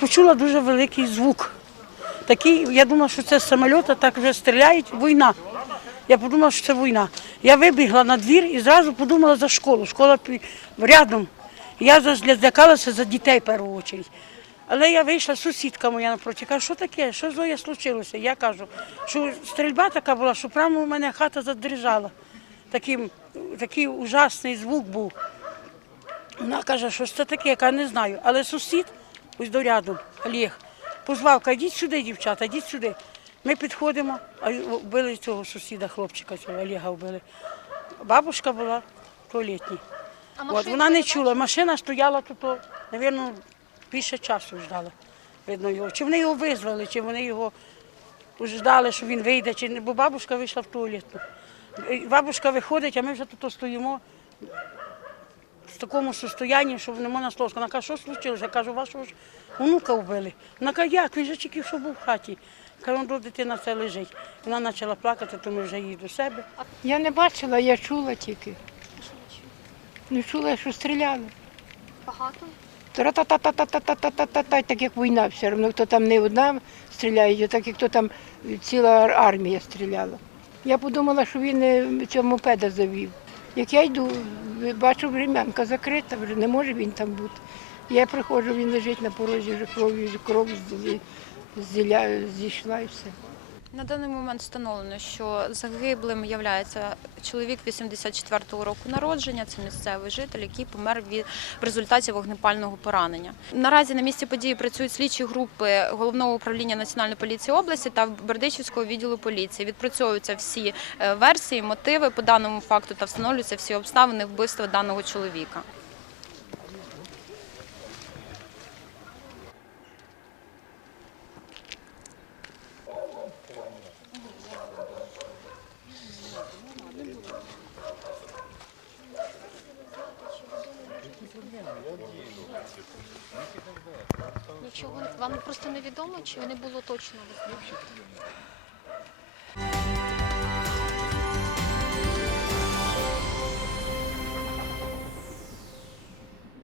Почула дуже великий звук. Такий, я думала, що це з самоліта, так вже стріляють. Війна. Я подумала, що це війна. Я вибігла на двір і зразу подумала за школу. Школа рядом. Я злякалася за дітей в першу чергу. Але я вийшла, сусідка моя напроти, каже, що таке, що зоя случилося? Я кажу, що стрільба така була, що прямо у мене хата задріжала. Таким, такий ужасний звук був. Вона каже, що це таке, яка не знаю. Але сусід, ось до ряду, Олег, позвав, каже, йдіть сюди, дівчата, йдіть сюди. Ми підходимо, а вбили цього сусіда, хлопчика, цього Олега вбили. Бабушка була в туалетній. От, вона не чула, машина стояла тут, мабуть, більше часу ждала. Видно його. Чи вони його визвали, чи вони його ждали, що він вийде, чи не, бо бабушка вийшла в туалетну. Бабушка виходить, а ми вже тут стоїмо в такому состоянні, що не можна слово. Вона каже, що случилося? Я кажу, вашого ж онука вбили. Вона каже, як? Він же тільки що був в хаті. Каже, «Он, дитина це лежить. Вона почала плакати, то ми вже її до себе. Я не бачила, я чула тільки. Не чула, що стріляли. Багато? Так як війна все одно, хто там не одна стріляє, так як то там ціла армія стріляла. Я подумала, що він цьому цього мопеда завів. Як я йду, бачу, врем'янка закрита, вже не може він там бути. Я приходжу, він лежить на порозі, вже кров'ю кров зійшла і все. На даний момент встановлено, що загиблим є чоловік 84-го року народження. Це місцевий житель, який помер від в результаті вогнепального поранення. Наразі на місці події працюють слідчі групи головного управління національної поліції області та Бердичівського відділу поліції. Відпрацьовуються всі е, версії, мотиви по даному факту та встановлюються всі обставини вбивства даного чоловіка. Нічого вам просто невідомо, чи не було точно?